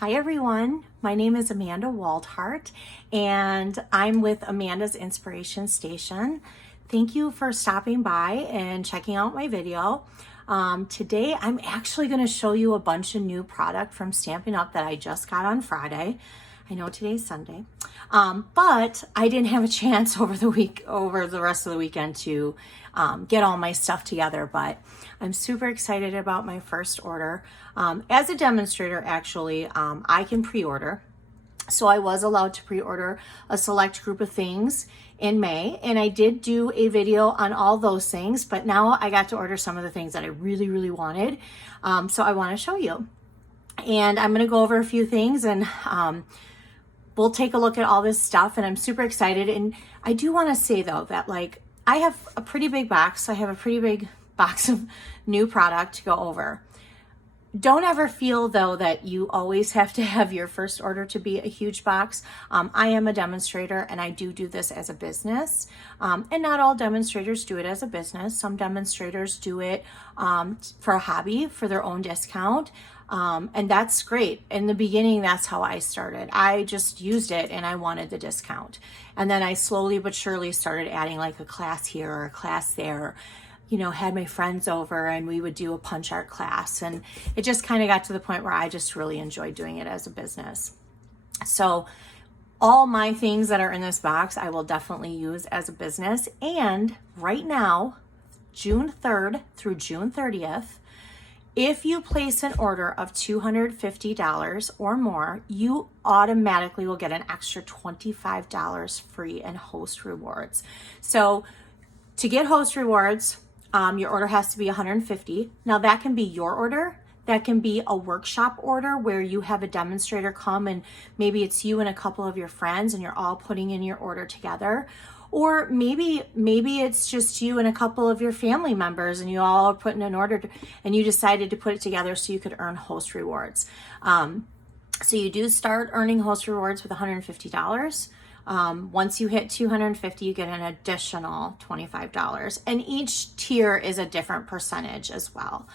Hi everyone, my name is Amanda Waldhart and I'm with Amanda's Inspiration Station. Thank you for stopping by and checking out my video. Today I'm actually going to show you a bunch of new product from Stampin' Up! That I just got on Friday. I know today's Sunday, but I didn't have a chance over the rest of the weekend to get all my stuff together, but I'm super excited about my first order. As a demonstrator, actually, I can pre-order. So I was allowed to pre-order a select group of things in May, and I did do a video on all those things, but now I got to order some of the things that I really wanted. So I want to show you. And I'm going to go over a few things and we'll take a look at all this stuff, and I'm super excited. And I do want to say though that I have a pretty big box. So I have a pretty big box of new product to go over. Don't ever feel though that you always have to have your first order to be a huge box. I am a demonstrator and I do this as a business. And not all demonstrators do it as a business. Some demonstrators do it for a hobby, for their own discount. And that's great. In the beginning, that's how I started. I just used it and I wanted the discount. And then I slowly but surely started adding like a class here or a class there. You know, had my friends over and we would do a punch art class, and it just kind of got to the point where I just really enjoyed doing it as a business. So all my things that are in this box, I will definitely use as a business. And right now, June 3rd through June 30th, if you place an order of $250 or more, you automatically will get an extra $25 free in host rewards. So to get host rewards, your order has to be $150. Now that can be your order. That can be a workshop order where you have a demonstrator come and maybe it's you and a couple of your friends and you're all putting in your order together. Or maybe it's just you and a couple of your family members and you all are putting an order and you decided to put it together so you could earn host rewards. So you do start earning host rewards with $150. Once you hit 250, you get an additional $25, and each tier is a different percentage as well.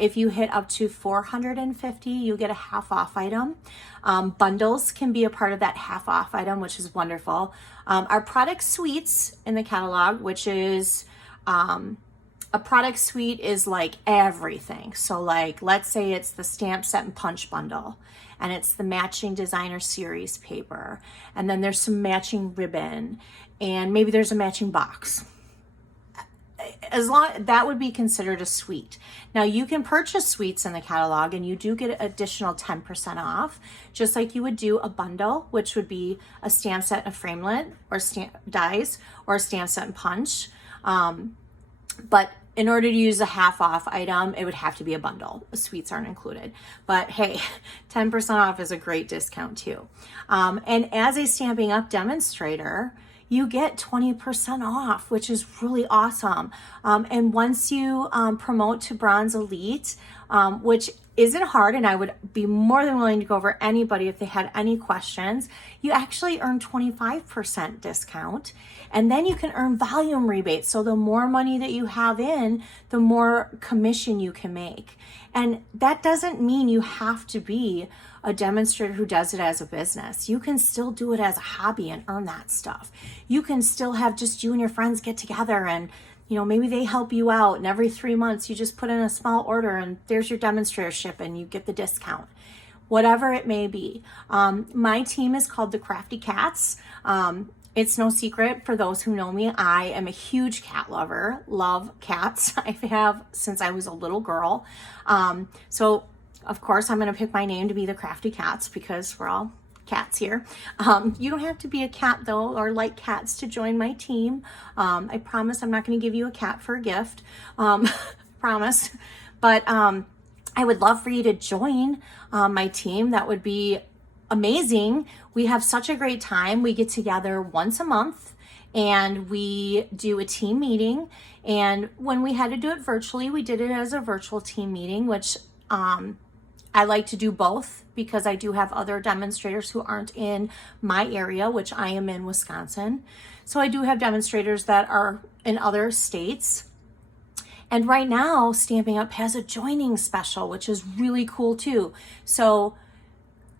If you hit up to 450, you get a half off item. Bundles can be a part of that half off item, which is wonderful. Our product suites in the catalog, which is, a product suite is like everything. So like, let's say it's the stamp set and punch bundle, and it's the matching designer series paper, and then there's some matching ribbon, and maybe there's a matching box. That would be considered a suite. Now you can purchase suites in the catalog and you do get additional 10% off, just like you would do a bundle, which would be a stamp set and a framelit, or stamp dies, or a stamp set and punch. But in order to use a half off item, it would have to be a bundle. Suites aren't included. But hey, 10% off is a great discount too. And as a Stampin' Up! Demonstrator, you get 20% off, which is really awesome. And once you promote to Bronze Elite, which isn't hard, and I would be more than willing to go over anybody if they had any questions, you actually earn 25% discount, and then you can earn volume rebates. So the more money that you have in, the more commission you can make. And that doesn't mean you have to be a demonstrator who does it as a business. You can still do it as a hobby and earn that stuff. You can still have just you and your friends get together and, you know, maybe they help you out, and every 3 months you just put in a small order and there's your demonstratorship and you get the discount. Whatever it may be. My team is called the Crafty Cats. It's no secret for those who know me, I am a huge cat lover, love cats. I have since I was a little girl. So of course I'm going to pick my name to be the Crafty Cats because we're all cats here. You don't have to be a cat though, or like cats to join my team. I promise I'm not going to give you a cat for a gift. Promise. But I would love for you to join my team. That would be amazing. We have such a great time. We get together once a month and we do a team meeting. And when we had to do it virtually, we did it as a virtual team meeting, which I like to do both because I do have other demonstrators who aren't in my area, which I am in Wisconsin. So I do have demonstrators that are in other states. And right now, Stampin' Up! Has a joining special, which is really cool too. So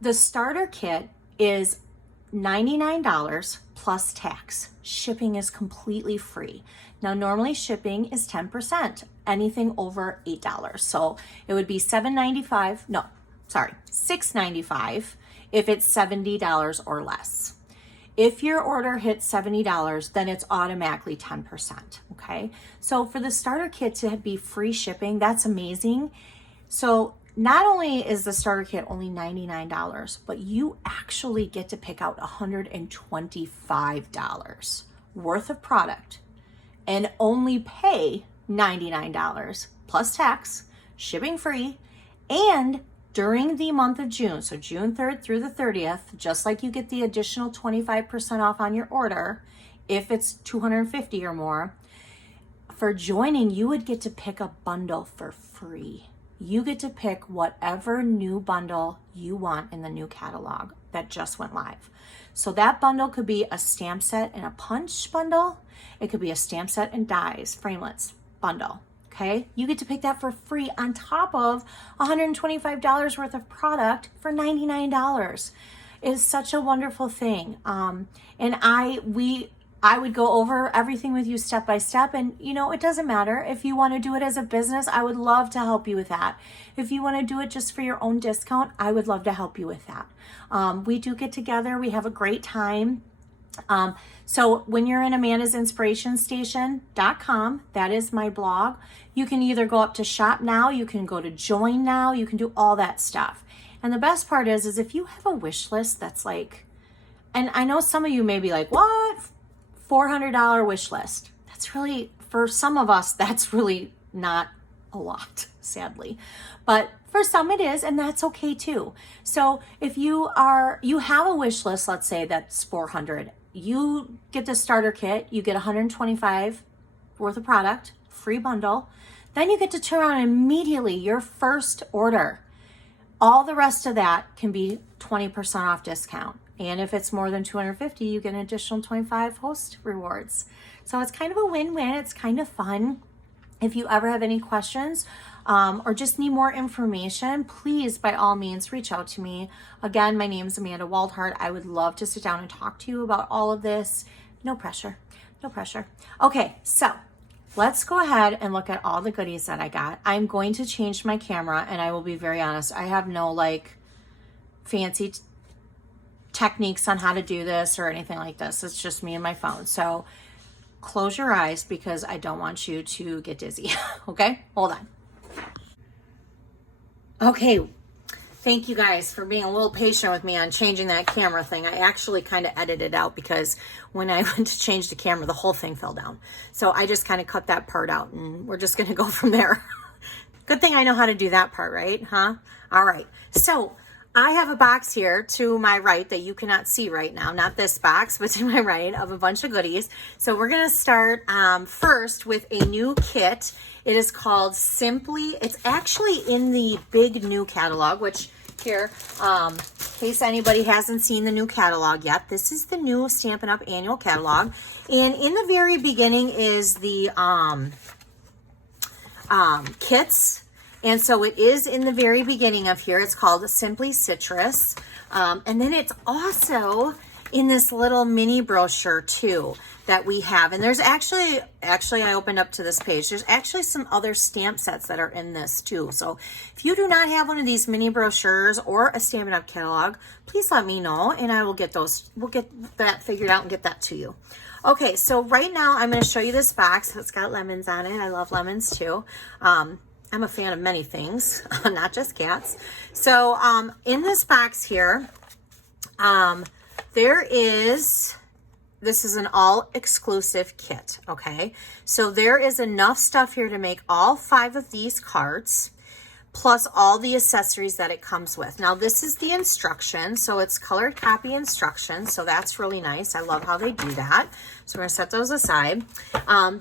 The starter kit is $99 plus tax. Shipping is completely free. Now, normally shipping is 10%, anything over $8. So it would be $6.95 if it's $70 or less. If your order hits $70, then it's automatically 10%, okay? So for the starter kit to be free shipping, that's amazing. So not only is the starter kit only $99, but you actually get to pick out $125 worth of product and only pay $99 plus tax, shipping free, and during the month of June, so June 3rd through the 30th, just like you get the additional 25% off on your order, if it's $250 or more, for joining, you would get to pick a bundle for free. You get to pick whatever new bundle you want in the new catalog that just went live. So that bundle could be a stamp set and a punch bundle. It could be a stamp set and dies, framelits bundle. Okay, you get to pick that for free on top of $125 worth of product for $99. It is such a wonderful thing. And I would go over everything with you step by step. And you know, it doesn't matter if you want to do it as a business. I would love to help you with that. If you want to do it just for your own discount, I would love to help you with that. We do get together. We have a great time. So when you're in amandasinspirationstation.com, that is my blog. You can either go up to shop now, you can go to join now, you can do all that stuff. And the best part is if you have a wish list that's like, and I know some of you may be like, what? $400 wish list. That's really, for some of us, that's really not a lot, sadly. But for some it is, and that's okay too. So if you have a wish list, let's say that's $400, you get the starter kit, you get $125 worth of product, free bundle. Then you get to turn on immediately your first order. All the rest of that can be 20% off discount. And if it's more than $250, you get an additional 25 host rewards. So it's kind of a win-win. It's kind of fun. If you ever have any questions or just need more information, please, by all means, reach out to me. Again, my name is Amanda Waldhart. I would love to sit down and talk to you about all of this. No pressure. No pressure. Okay, so let's go ahead and look at all the goodies that I got. I'm going to change my camera, and I will be very honest. I have no fancy techniques on how to do this or anything like this. It's just me and my phone. So close your eyes because I don't want you to get dizzy. Okay, hold on. Okay, thank you guys for being a little patient with me on changing that camera thing. I actually kind of edited it out because when I went to change the camera, the whole thing fell down. So I just kind of cut that part out, and we're just going to go from there. Good thing I know how to do that part, right? Huh? All right. So I have a box here to my right that you cannot see right now. Not this box, but to my right, of a bunch of goodies. So we're going to start first with a new kit. It is called Simply. It's actually in the big new catalog, which here, in case anybody hasn't seen the new catalog yet, this is the new Stampin' Up! Annual Catalog. And in the very beginning is the kits. And so it is in the very beginning of here. It's called Simply Citrus. And then it's also in this little mini brochure too that we have. And there's actually I opened up to this page. There's actually some other stamp sets that are in this too. So if you do not have one of these mini brochures or a Stampin' Up! Catalog, please let me know and I will get those. We'll get that figured out and get that to you. Okay, so right now I'm going to show you this box. It's got lemons on it. I love lemons too. I'm a fan of many things, not just cats. So in this box here, this is an all-exclusive kit, okay? So there is enough stuff here to make all 5 of these cards, plus all the accessories that it comes with. Now, this is the instruction, so it's colored copy instructions, so that's really nice. I love how they do that. So we're gonna set those aside.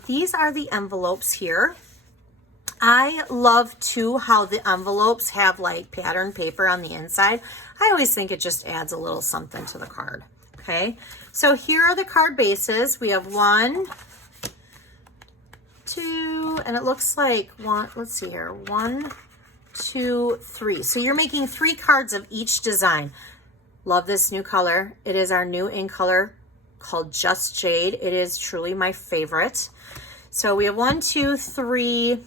These are the envelopes here. I love too how the envelopes have pattern paper on the inside. I always think it just adds a little something to the card. Okay, so here are the card bases. We have 1, 2, and it looks like let's see here, 1, 2, 3. So you're making 3 cards of each design. Love this new color. It is our new in color called Just Jade. It is truly my favorite. So we have 1, 2, 3,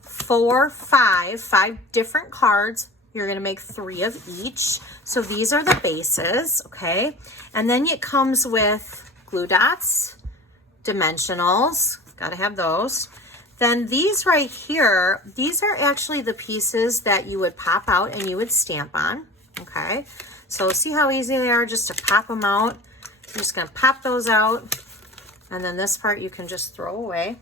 4, 5 different cards. You're going to make 3 of each. So these are the bases, okay? And then it comes with glue dots, dimensionals, got to have those. Then these right here, these are actually the pieces that you would pop out and you would stamp on, okay? So see how easy they are just to pop them out. I'm just going to pop those out, and then this part you can just throw away.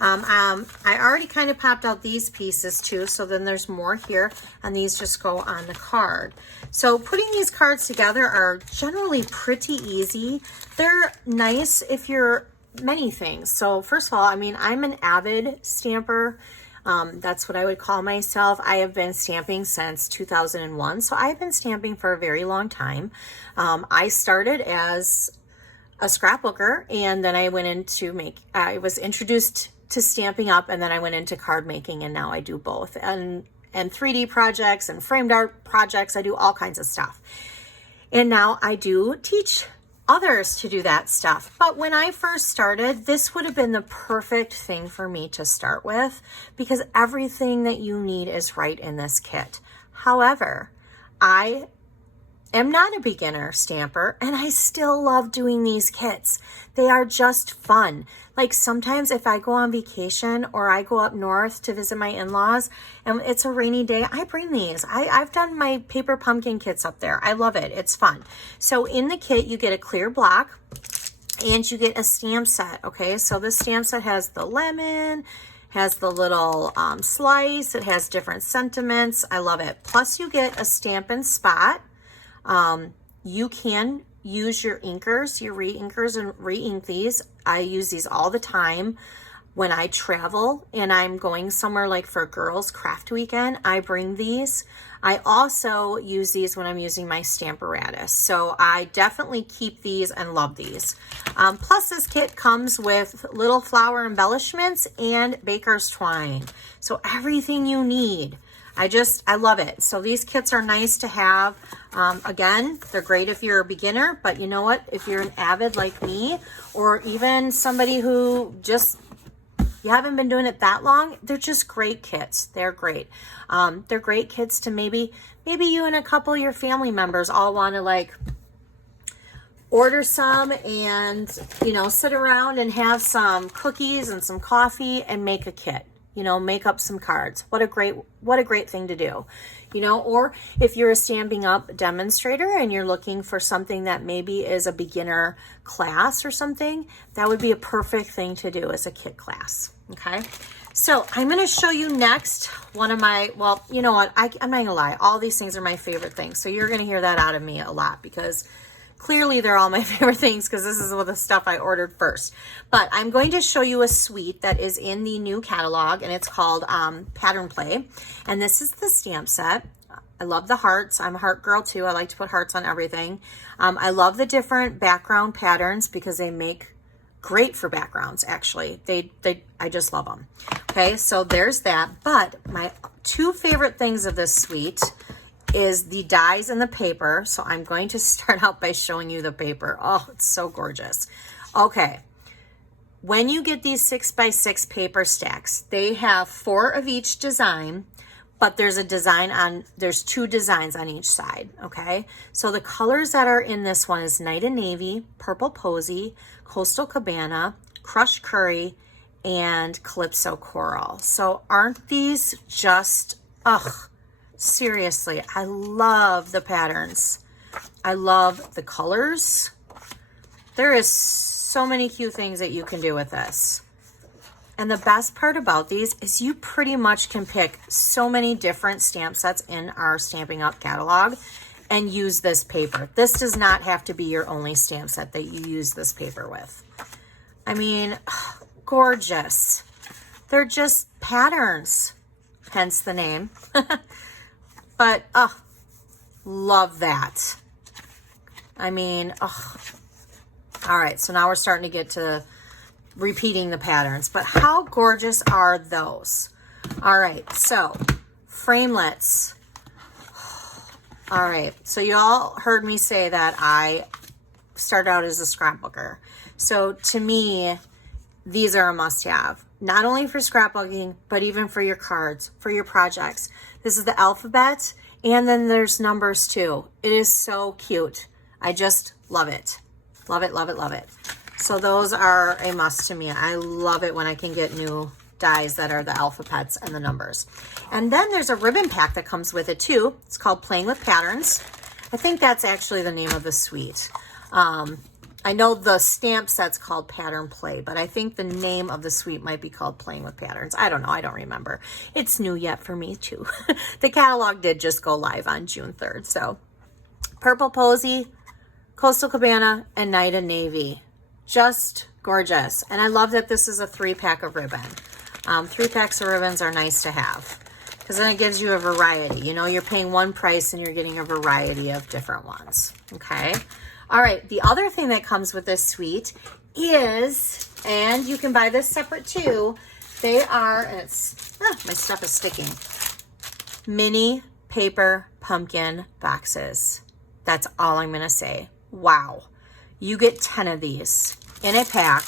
I already kind of popped out these pieces too, so then there's more here, and these just go on the card. So putting these cards together are generally pretty easy. They're nice if you're many things. So first of all, I mean, I'm an avid stamper. That's what I would call myself. I have been stamping since 2001, so I've been stamping for a very long time. I started as a scrapbooker, and then I went into I was introduced to Stampin' Up, and then I went into card making, and now I do both, and 3D projects and framed art projects. I do all kinds of stuff. And now I do teach others to do that stuff. But when I first started, this would have been the perfect thing for me to start with, because everything that you need is right in this kit. However, I am not a beginner stamper, and I still love doing these kits. They are just fun. Like sometimes if I go on vacation or I go up north to visit my in-laws and it's a rainy day, I bring these. I've done my paper pumpkin kits up there. I love it. It's fun. So in the kit, you get a clear block and you get a stamp set. Okay, so this stamp set has the lemon, has the little slice. It has different sentiments. I love it. Plus you get a Stampin' spot. You can use your inkers, your re-inkers, and re-ink these. I use these all the time when I travel and I'm going somewhere like for a girls craft weekend. I bring these. I also use these when I'm using my Stamparatus. So I definitely keep these and love these. Plus this kit comes with little flower embellishments and baker's twine. So everything you need. I love it. So these kits are nice to have. Again, they're great if you're a beginner, but you know what? If you're an avid like me, or even somebody who you haven't been doing it that long, they're just great kits. They're great. They're great kits to maybe you and a couple of your family members all want to like order some and, sit around and have some cookies and some coffee and make a kit. Make up some cards. What a great thing to do. Or if you're a Stampin' Up demonstrator and you're looking for something that maybe is a beginner class or something, that would be a perfect thing to do as a kit class. Okay. So I'm going to show you next one of my, well, you know what? I'm not going to lie. All these things are my favorite things. So you're going to hear that out of me a lot because clearly they're all my favorite things because this is the stuff I ordered first. But I'm going to show you a suite that is in the new catalog, and it's called Pattern Play. And this is the stamp set. I love the hearts. I'm a heart girl too. I like to put hearts on everything. I love the different background patterns because they make great for backgrounds, actually. I just love them. Okay, so there's that. But my 2 favorite things of this suite is the dies and the paper. So I'm going to start out by showing you the paper. Oh, it's so gorgeous. Okay. When you get these 6x6 paper stacks, they have 4 of each design, but there's 2 designs on each side. Okay. So the colors that are in this one is Night and Navy, Purple Posy, Coastal Cabana, Crushed Curry, and Calypso Coral. So aren't these just, seriously, I love the patterns. I love the colors. There is so many cute things that you can do with this. And the best part about these is you pretty much can pick so many different stamp sets in our Stampin' Up catalog and use this paper. This does not have to be your only stamp set that you use this paper with. I mean, gorgeous. They're just patterns, hence the name. But, love that. I mean, all right, so now we're starting to get to repeating the patterns, but how gorgeous are those? All right, so framelets. All right, so you all heard me say that I started out as a scrapbooker. So to me, these are a must-have, not only for scrapbooking, but even for your cards, for your projects. This is the alphabet, and then there's numbers too. It is so cute. I just love it. Love it, love it, love it. So those are a must to me. I love it when I can get new dies that are the alphabets and the numbers. And then there's a ribbon pack that comes with it too. It's called Playing with Patterns. I think that's actually the name of the suite. I know the stamp set's called Pattern Play, but I think the name of the suite might be called Playing with Patterns. I don't know. I don't remember. It's new yet for me too. The catalog did just go live on June 3rd. So Purple Posy, Coastal Cabana, and Night and Navy. Just gorgeous. And I love that this is a 3-pack of ribbon. 3 packs of ribbons are nice to have because then it gives you a variety. You know, you're paying one price and you're getting a variety of different ones. Okay. All right. The other thing that comes with this suite is, and you can buy this separate too, they are, and it's, my stuff is sticking, mini paper pumpkin boxes. That's all I'm going to say. Wow. You get 10 of these in a pack.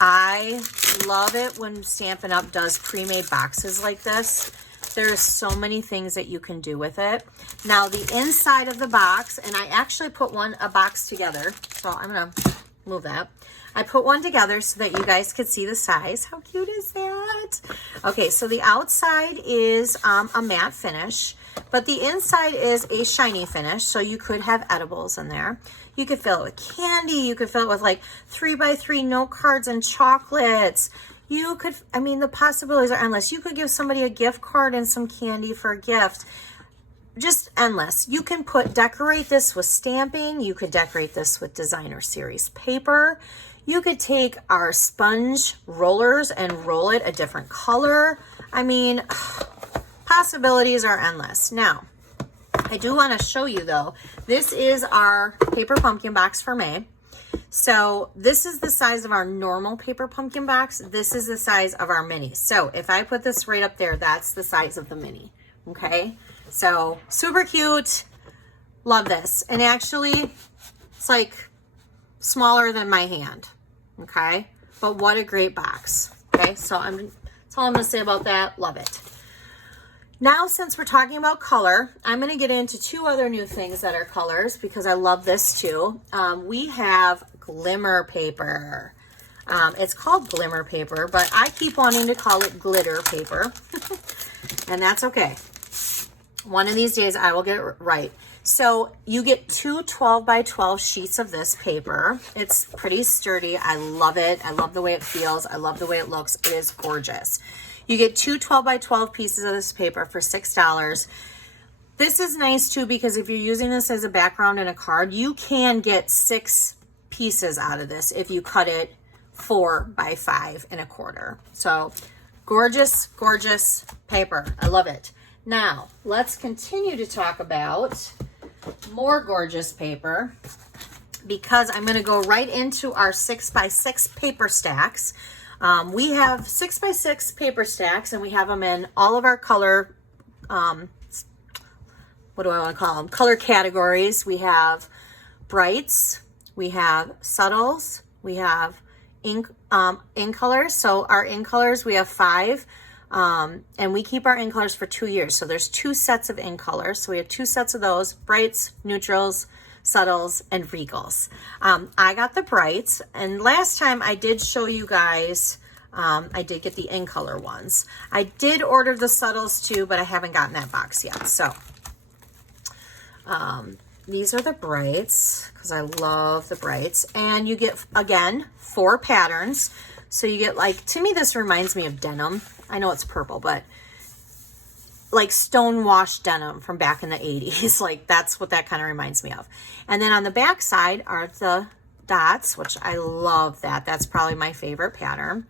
I love it when Stampin' Up! Does pre-made boxes like this. There's so many things that you can do with it. Now the inside of the box, and I actually put a box together. So I'm going to move that. I put one together so that you guys could see the size. How cute is that? Okay, so the outside is a matte finish, but the inside is a shiny finish. So you could have edibles in there. You could fill it with candy. You could fill it with like 3x3 note cards and chocolates. You could, I mean, the possibilities are endless. You could give somebody a gift card and some candy for a gift. Just endless. You can decorate this with stamping. You could decorate this with designer series paper. You could take our sponge rollers and roll it a different color. I mean, possibilities are endless. Now, I do want to show you though, this is our paper pumpkin box for May. So this is the size of our normal paper pumpkin box. This is the size of our mini. So if I put this right up there, that's the size of the mini. Okay. So super cute. Love this. And actually it's like smaller than my hand. Okay. But what a great box. Okay. So that's all I'm going to say about that. Love it. Now, since we're talking about color, I'm going to get into 2 other new things that are colors because I love this too. We have glimmer paper. It's called glimmer paper, but I keep wanting to call it glitter paper. And that's okay. One of these days I will get it right. So you get 2 12x12 sheets of this paper. It's pretty sturdy. I love it. I love the way it feels. I love the way it looks. It is gorgeous. You get 2 12x12 pieces of this paper for $6. This is nice too because if you're using this as a background in a card, you can get 6 pieces out of this if you cut it 4 by 5 1/4. So gorgeous, gorgeous paper. I love it. Now let's continue to talk about more gorgeous paper because I'm going to go right into our 6x6 paper stacks. We have 6x6 paper stacks and we have them in all of our color, what do I want to call them? Color categories. We have brights, we have subtles, we have ink colors. So our ink colors, we have 5, and we keep our ink colors for 2 years. So there's 2 sets of ink colors. So we have 2 sets of those: brights, neutrals, subtles, and regals. I got the brights, and last time I did show you guys, I did get the in color ones. I did order the subtles too, but I haven't gotten that box yet. So these are the brights because I love the brights, and you get, again, 4 patterns. So you get, like, to me this reminds me of denim. I know it's purple, but like stonewashed denim from back in the 80s. Like that's what that kind of reminds me of. And then on the back side are the dots, which I love that. That's probably my favorite pattern.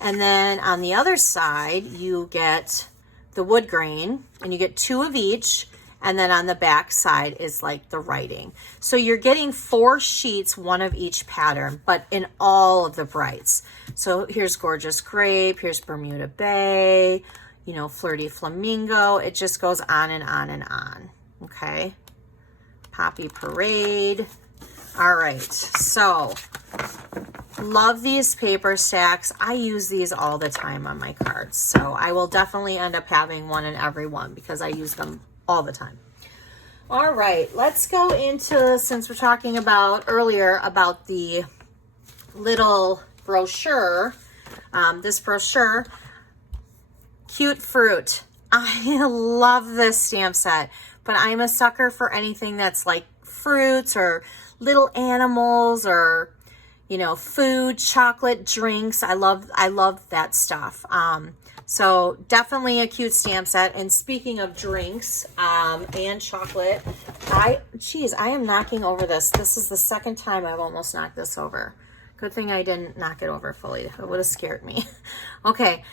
And then on the other side, you get the wood grain and you get 2 of each. And then on the back side is like the writing. So you're getting 4 sheets, 1 of each pattern, but in all of the brights. So here's Gorgeous Grape, here's Bermuda Bay, you know, Flirty Flamingo. It just goes on and on and on. Okay. Poppy Parade. All right. So love these paper stacks. I use these all the time on my cards. So I will definitely end up having one in every one because I use them all the time. All right, let's go into, since we're talking about earlier about the little brochure, this brochure, Cute Fruit. I love this stamp set, but I'm a sucker for anything that's like fruits or little animals or, you know, food, chocolate, drinks. I love that stuff. So definitely a cute stamp set. And speaking of drinks and chocolate, I am knocking over this. This is the second time I've almost knocked this over. Good thing I didn't knock it over fully. It would have scared me. Okay,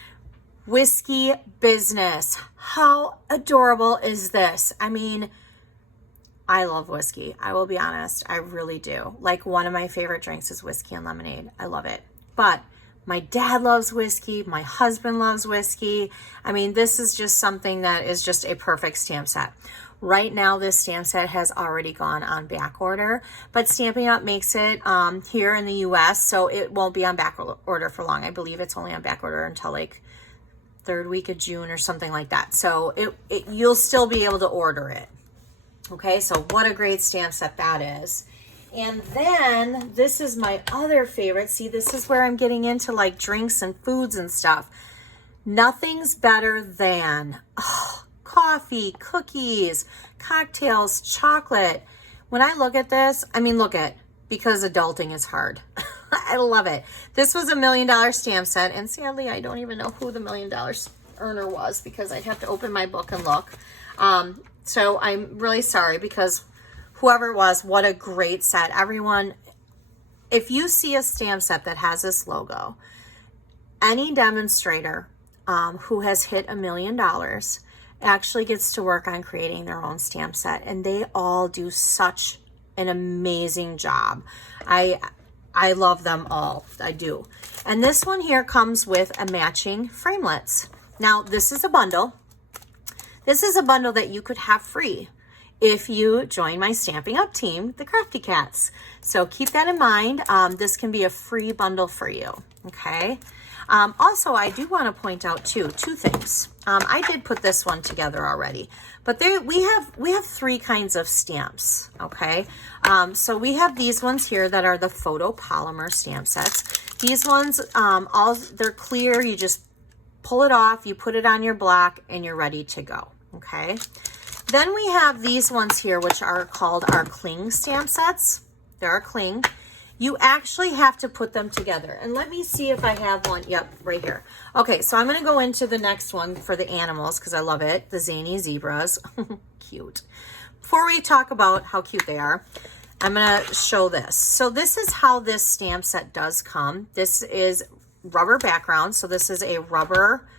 Whiskey Business. How adorable is this? I mean, I love whiskey. I will be honest. I really do. Like, one of my favorite drinks is whiskey and lemonade. I love it. But my dad loves whiskey. My husband loves whiskey. I mean, this is just something that is just a perfect stamp set. Right now, this stamp set has already gone on back order, but Stampin' Up! Makes it here in the US, so it won't be on back order for long. I believe it's only on back order until like third week of June or something like that. So you'll still be able to order it. Okay, so what a great stamp set that is. And then this is my other favorite. See, this is where I'm getting into like drinks and foods and stuff. Nothing's better than coffee, cookies, cocktails, chocolate. When I look at this, I mean, look at, because adulting is hard. I love it. This was $1 million stamp set, and sadly, I don't even know who the $1 million earner was because I'd have to open my book and look. So I'm really sorry because whoever it was, what a great set. Everyone, if you see a stamp set that has this logo, any demonstrator who has hit $1 million actually gets to work on creating their own stamp set, and they all do such an amazing job. I love them all. I do. And this one here comes with a matching framelits. Now, this is a bundle. This is a bundle that you could have free if you join my Stampin' Up! Team, the Crafty Cats. So keep that in mind. This can be a free bundle for you, okay? Also, I do want to point out two things. I did put this one together already, but we have three kinds of stamps, okay? So we have these ones here that are the photopolymer stamp sets. These ones, they're clear. You just pull it off, you put it on your block, and you're ready to go, okay? Then we have these ones here, which are called our cling stamp sets. They're a cling. You actually have to put them together. And let me see if I have one. Yep, right here. Okay, so I'm going to go into the next one for the animals because I love it. The zany zebras. Cute. Before we talk about how cute they are, I'm going to show this. So this is how this stamp set does come. This is rubber background. So this is a rubber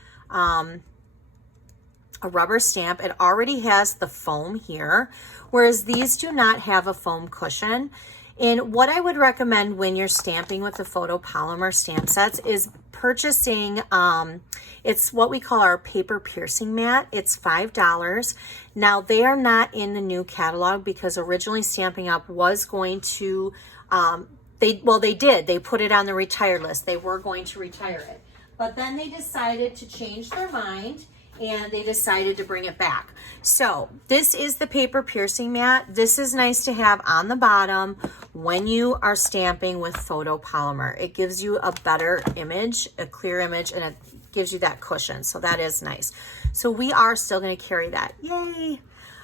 stamp. It already has the foam here, whereas these do not have a foam cushion. And what I would recommend when you're stamping with the photopolymer stamp sets is purchasing, it's what we call our paper piercing mat. It's $5. Now, they are not in the new catalog because originally Stampin' Up! Was going to, they did. They put it on the retired list. They were going to retire it. But then they decided to change their mind and they decided to bring it back. So this is the paper piercing mat. This is nice to have on the bottom when you are stamping with photopolymer. It gives you a better image, a clear image, and it gives you that cushion. So that is nice. So we are still going to carry that. Yay!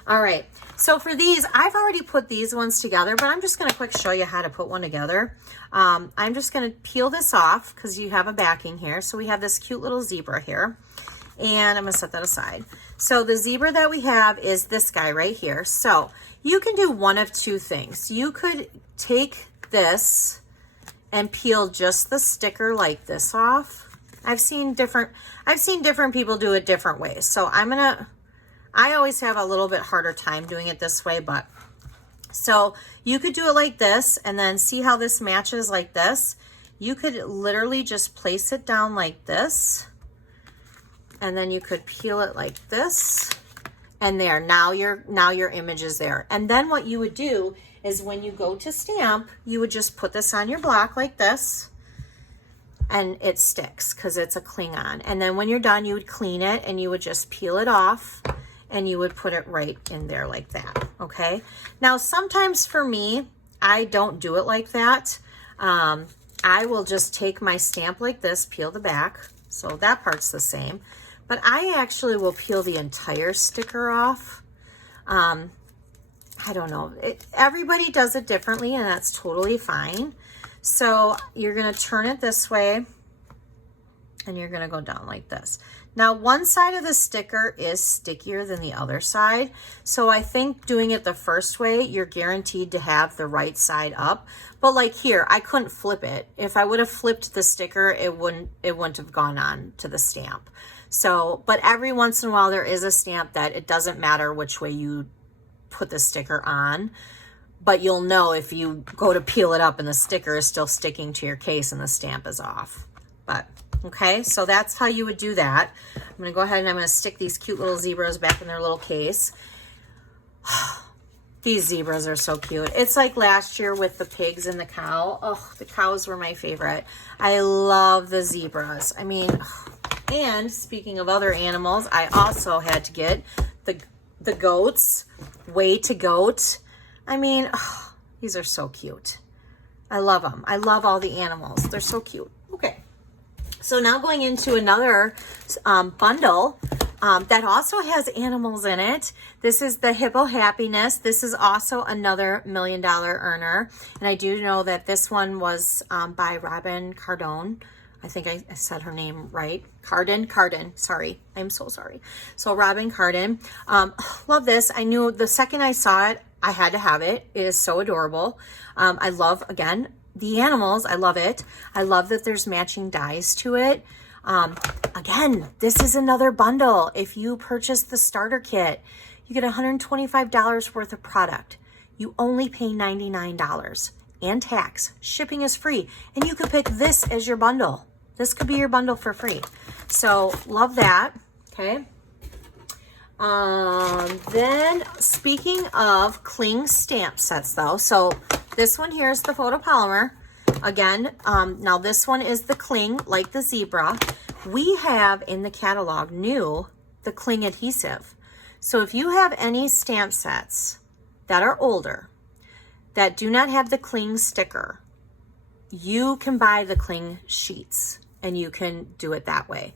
All right. So for these, I've already put these ones together, but I'm just going to quick show you how to put one together. I'm just going to peel this off because you have a backing here. So we have this cute little zebra here. And I'm going to set that aside. So the zebra that we have is this guy right here. So you can do one of two things. You could take this and peel just the sticker like this off. I've seen different people do it different ways. So I always have a little bit harder time doing it this way, but so you could do it like this and then see how this matches like this. You could literally just place it down like this. and then you could peel it like this, and there, now your image is there. And then what you would do is when you go to stamp, you would just put this on your block like this, and it sticks because it's a cling on. And then when you're done, you would clean it and you would just peel it off and you would put it right in there like that, okay? Now, sometimes for me, I don't do it like that. I will just take my stamp like this, peel the back, so that part's the same. But I actually will peel the entire sticker off. I don't know. Everybody does it differently, and that's totally fine. So you're going to turn it this way, and you're going to go down like this. Now, one side of the sticker is stickier than the other side. So I think doing it the first way, you're guaranteed to have the right side up. But like here, I couldn't flip it. If I would have flipped the sticker, it wouldn't have gone on to the stamp. So, but every once in a while, there is a stamp that it doesn't matter which way you put the sticker on, but you'll know if you go to peel it up and the sticker is still sticking to your case and the stamp is off. But okay, so that's how you would do that. I'm gonna go ahead and I'm gonna stick these cute little zebras back in their little case. These zebras are so cute. It's like last year with the pigs and the cow. Oh, the cows were my favorite. I love the zebras. I mean, and speaking of other animals, I also had to get the goats, Way to Goat. I mean, oh, these are so cute. I love them. I love all the animals. They're so cute. Okay. So now going into another bundle that also has animals in it. This is the Hippo Happiness. This is also another $1 Million Earner. And I do know that this one was by Robin Cardone. I think I said her name right. Cardin, sorry. I'm so sorry. So Robin Cardin. Love this. I knew the second I saw it, I had to have it. It is so adorable. I love, again, the animals. I love it. I love that there's matching dies to it. Again, this is another bundle. If you purchase the starter kit, you get $125 worth of product. You only pay $99 and tax. Shipping is free. And you could pick this as your bundle. This could be your bundle for free. So love that. Okay. Then speaking of cling stamp sets though, so this one here is the photopolymer. Again, now this one is the cling like the zebra. We have in the catalog new the cling adhesive. So if you have any stamp sets that are older that do not have the cling sticker, you can buy the cling sheets and you can do it that way.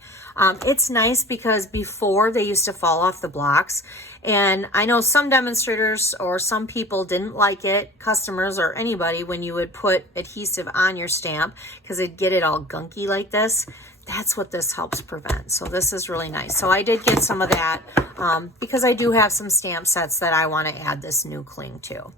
It's nice because before they used to fall off the blocks, and I know some demonstrators or some people didn't like it, customers or anybody, when you would put adhesive on your stamp because it'd get it all gunky like this. That's what this helps prevent. So this is really nice. So I did get some of that because I do have some stamp sets that I want to add this new cling to.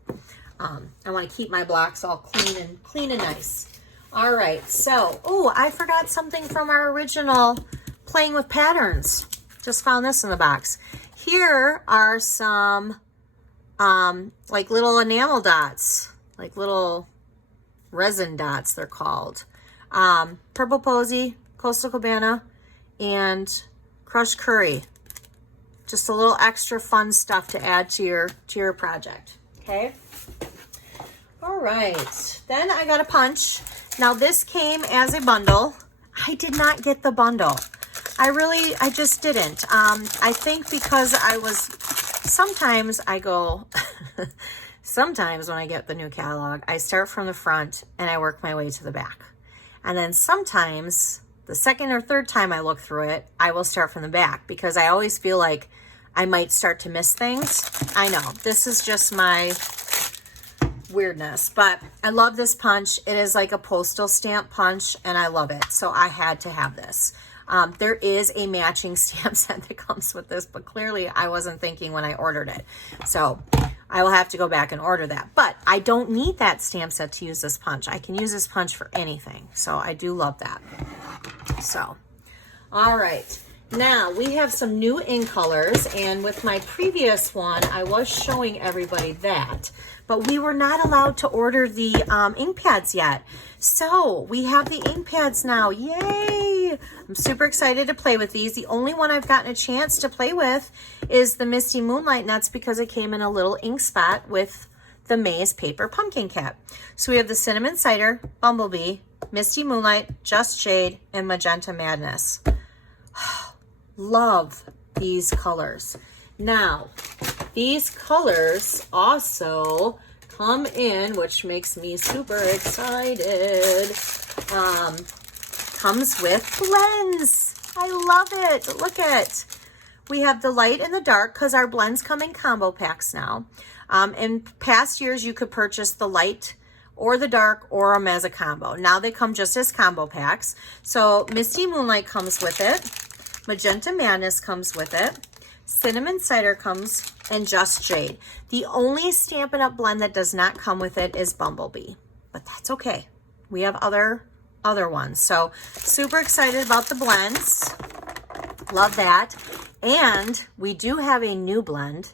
I want to keep my blocks all clean and nice. All right, so, oh, I forgot something from our original Playing with Patterns. Just found this in the box. Here are some, like little enamel dots, like little resin dots, they're called. Purple Posy, Coastal Cabana, and Crushed Curry. Just a little extra fun stuff to add to your project, okay? All right, then I got a punch. Now this came as a bundle. I did not get the bundle. I just didn't. I think because sometimes when I get the new catalog, I start from the front and I work my way to the back. And then sometimes the second or third time I look through it, I will start from the back because I always feel like I might start to miss things. I know, this is just my weirdness, but I love this punch. It is like a postal stamp punch and I love it. So I had to have this. There is a matching stamp set that comes with this, but clearly I wasn't thinking when I ordered it. So I will have to go back and order that, but I don't need that stamp set to use this punch. I can use this punch for anything. So I do love that. So, all right. Now we have some new ink colors, and with my previous one, I was showing everybody that, but we were not allowed to order the ink pads yet. So we have the ink pads now. Yay! Yay! I'm super excited to play with these. The only one I've gotten a chance to play with is the Misty Moonlight, and that's because it came in a little ink spot with the Maze Paper Pumpkin Cap. So we have the Cinnamon Cider, Bumblebee, Misty Moonlight, Just Shade, and Magenta Madness. Love these colors. Now, these colors also come in, which makes me super excited, comes with blends. I love it. Look at, we have the light and the dark because our blends come in combo packs now. In past years, you could purchase the light or the dark or them as a combo. Now they come just as combo packs. So Misty Moonlight comes with it. Magenta Madness comes with it. Cinnamon Cider comes, and Just Shade. The only Stampin' Up! Blend that does not come with it is Bumblebee, but that's okay. We have other ones. So super excited about the blends. Love that. And we do have a new blend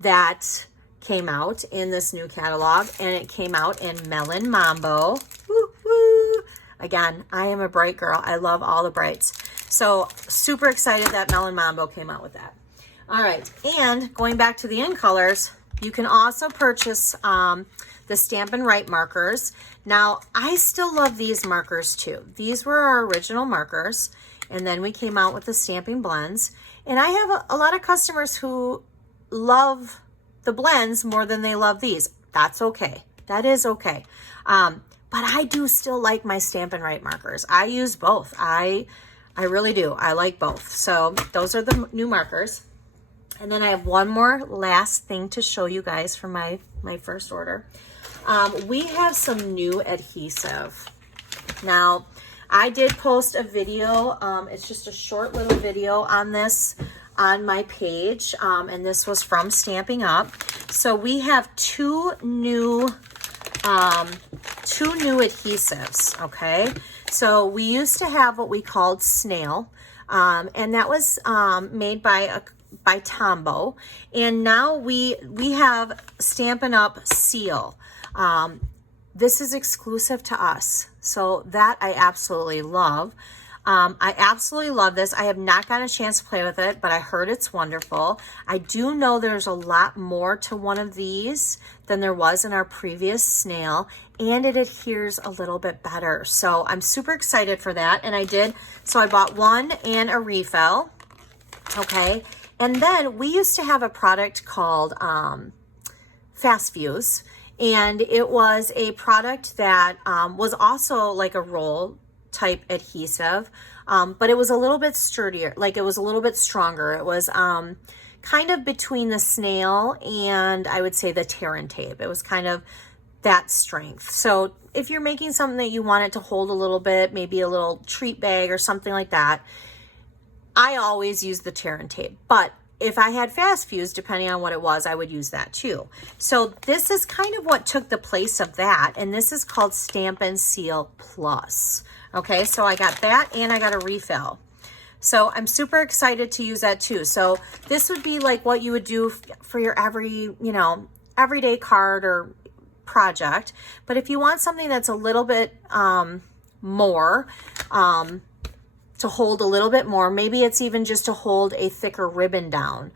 that came out in this new catalog, and it came out in Melon Mambo. Woo, woo. Again, I am a bright girl. I love all the brights. So super excited that Melon Mambo came out with that. All right, and going back to the in colors, you can also purchase the Stampin' Right markers. Now, I still love these markers too. These were our original markers, and then we came out with the stamping blends. And I have a lot of customers who love the blends more than they love these. That's okay. That is okay. But I do still like my Stampin' Right markers. I use both. I really do. I like both. So those are the new markers. And then I have one more last thing to show you guys from my first order. We have some new adhesive. Now, I did post a video. It's just a short little video on this on my page. And this was from Stampin' Up. So we have two new adhesives, okay? So we used to have what we called Snail. And that was made by Tombow, and now we have Stampin' Up! Seal. This is exclusive to us, so that I absolutely love. I absolutely love this. I have not gotten a chance to play with it, but I heard it's wonderful. I do know there's a lot more to one of these than there was in our previous Snail, and it adheres a little bit better. So I'm super excited for that, and I did. So I bought one and a refill, okay? And then we used to have a product called Fast Fuse, and it was a product that was also like a roll type adhesive, but it was a little bit sturdier, like it was a little bit stronger. It was kind of between the Snail and I would say the Terran tape. It was kind of that strength. So if you're making something that you want it to hold a little bit, maybe a little treat bag or something like that, I always use the Terran tape, but if I had Fast Fuse, depending on what it was, I would use that too. So this is kind of what took the place of that, and this is called Stampin' Seal Plus. Okay, so I got that and I got a refill. So I'm super excited to use that too. So this would be like what you would do for your everyday card or project. But if you want something that's a little bit more, to hold a little bit more, maybe it's even just to hold a thicker ribbon down,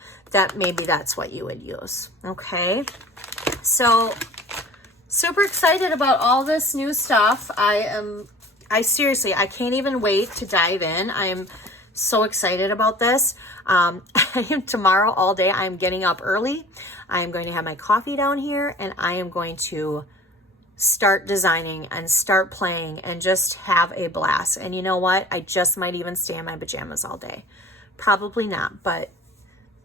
maybe that's what you would use. Okay, so super excited about all this new stuff. I seriously, I can't even wait to dive in. I'm so excited about this. Tomorrow all day, I'm getting up early. I'm going to have my coffee down here, and I am going to start designing and start playing and just have a blast. And you know what? I just might even stay in my pajamas all day. Probably not, but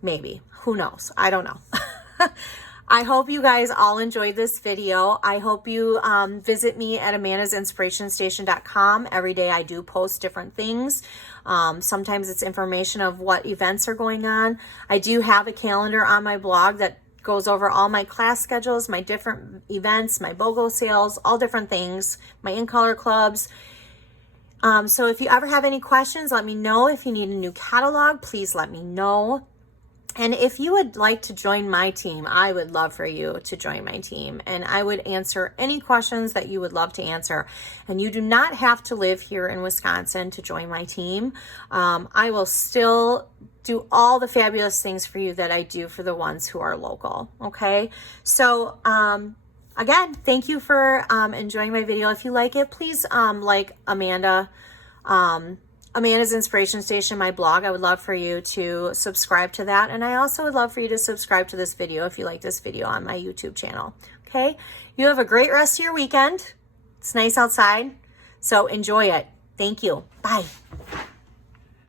maybe. Who knows? I don't know. I hope you guys all enjoyed this video. I hope you visit me at amandasinspirationstation.com. Every day I do post different things. Sometimes it's information of what events are going on. I do have a calendar on my blog that goes over all my class schedules, my different events, my BOGO sales, all different things, my in-color clubs. So if you ever have any questions, let me know. If you need a new catalog, please let me know. And if you would like to join my team, I would love for you to join my team. And I would answer any questions that you would love to answer. And you do not have to live here in Wisconsin to join my team. I will still do all the fabulous things for you that I do for the ones who are local. Okay. So, again, thank you for enjoying my video. If you like it, please like Amanda's Inspiration Station, my blog. I would love for you to subscribe to that. And I also would love for you to subscribe to this video if you like this video on my YouTube channel. Okay? You have a great rest of your weekend. It's nice outside, so enjoy it. Thank you. Bye.